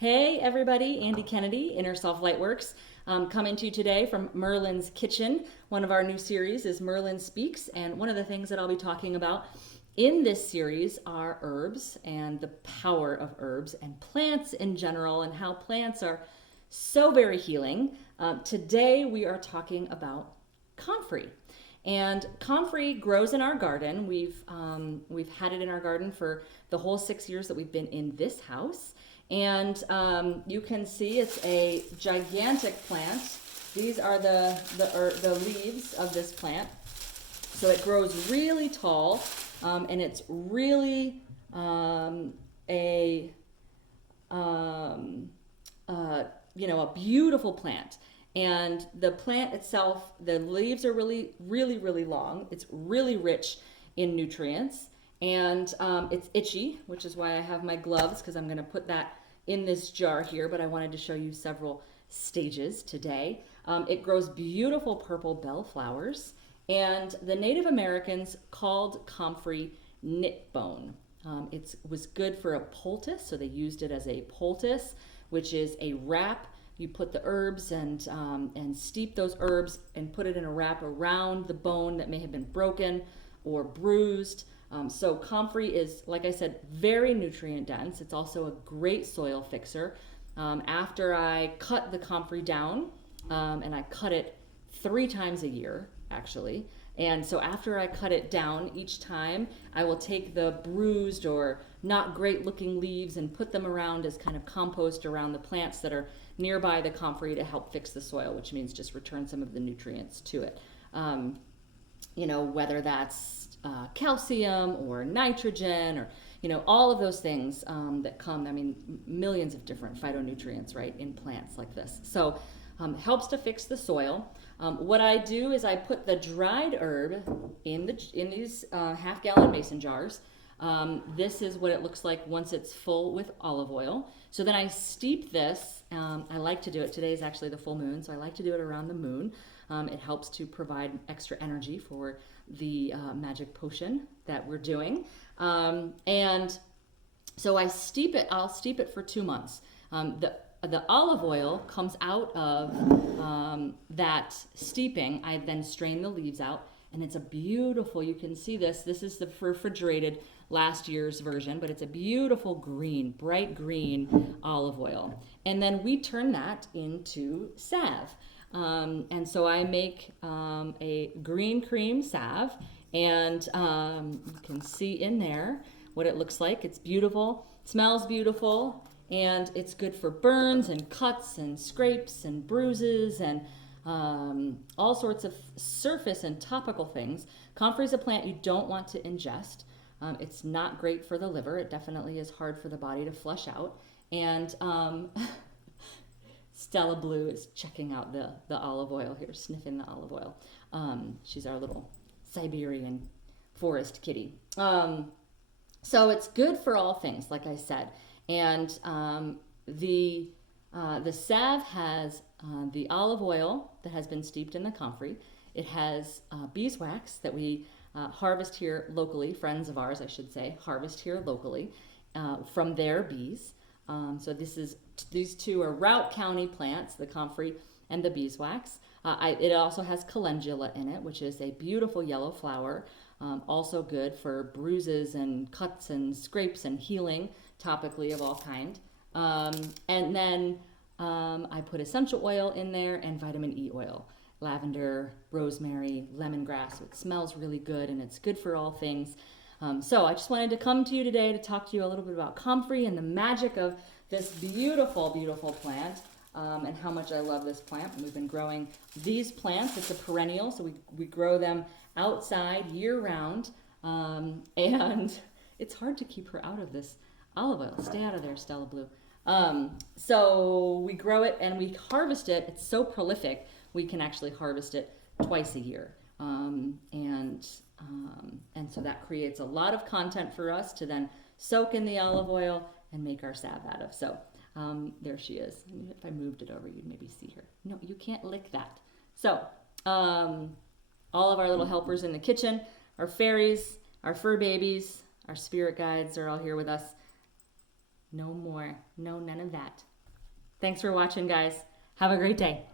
Hey everybody, Andy Kennedy, Inner Self Lightworks, coming to you today from Merlin's Kitchen. One of our new series is Merlin Speaks, and one of the things that I'll be talking about in this series are herbs and the power of herbs and plants in general and how plants are so very healing. Today we are talking about comfrey. And comfrey grows in our garden. We've had it in our garden for the whole 6 years that we've been in this house. And you can see it's a gigantic plant. These are the leaves of this plant. So it grows really tall, and it's really a beautiful plant. And the plant itself, the leaves are really, really, really long. It's really rich in nutrients. And it's itchy, which is why I have my gloves, because I'm going to put that in this jar here, but I wanted to show you several stages today. It grows beautiful purple bellflowers, and the Native Americans called comfrey knitbone. It was good for a poultice, so they used it as a poultice, which is a wrap. You put the herbs and steep those herbs and put it in a wrap around the bone that may have been broken or bruised. So comfrey is, like I said, very nutrient dense. It's also a great soil fixer. After I cut the comfrey down, and I cut it 3 times a year, actually. And so after I cut it down each time, I will take the bruised or not great looking leaves and put them around as kind of compost around the plants that are nearby the comfrey to help fix the soil, which means just return some of the nutrients to it. Whether that's calcium or nitrogen or, all of those things that come, millions of different phytonutrients, right, in plants like this. So helps to fix the soil. What I do is I put the dried herb in these half-gallon mason jars. This is what it looks like once it's full with olive oil. So then I steep this. I like to do it. Today is actually the full moon, so I like to do it around the moon. It helps to provide extra energy for the magic potion that we're doing. And so I steep it. I'll steep it for 2 months. The olive oil comes out of that steeping. I then strain the leaves out, and it's a beautiful, you can see this. This is the refrigerated last year's version, but it's a beautiful green, bright green olive oil. And then we turn that into salve. And so I make a green cream salve, and you can see in there what it looks like. It's beautiful, smells beautiful, and it's good for burns and cuts and scrapes and bruises and all sorts of surface and topical things. Comfrey is a plant you don't want to ingest. It's not great for the liver. It definitely is hard for the body to flush out. And Stella Blue is checking out the olive oil here, sniffing the olive oil. She's our little Siberian forest kitty. So it's good for all things, like I said. And the salve has the olive oil that has been steeped in the comfrey. It has beeswax that we harvest here locally. Friends of ours, I should say, harvest here locally from their bees. So these two are Routt County plants, the comfrey and the beeswax. It also has calendula in it, which is a beautiful yellow flower, also good for bruises and cuts and scrapes and healing topically of all kind. And then I put essential oil in there and vitamin E oil, lavender, rosemary, lemongrass. So it smells really good, and it's good for all things. So I just wanted to come to you today to talk to you a little bit about comfrey and the magic of this beautiful, beautiful plant, and how much I love this plant. We've been growing these plants. It's a perennial, so we grow them outside year-round, and it's hard to keep her out of this olive oil. Stay out of there, Stella Blue. So we grow it and we harvest it. It's so prolific, we can actually harvest it twice a year. And so that creates a lot of content for us to then soak in the olive oil and make our salve out of. So there she is. If I moved it over, you'd maybe see her. No, you can't lick that. So all of our little helpers in the kitchen, our fairies, our fur babies, our spirit guides are all here with us. No more. No, none of that. Thanks for watching, guys. Have a great day.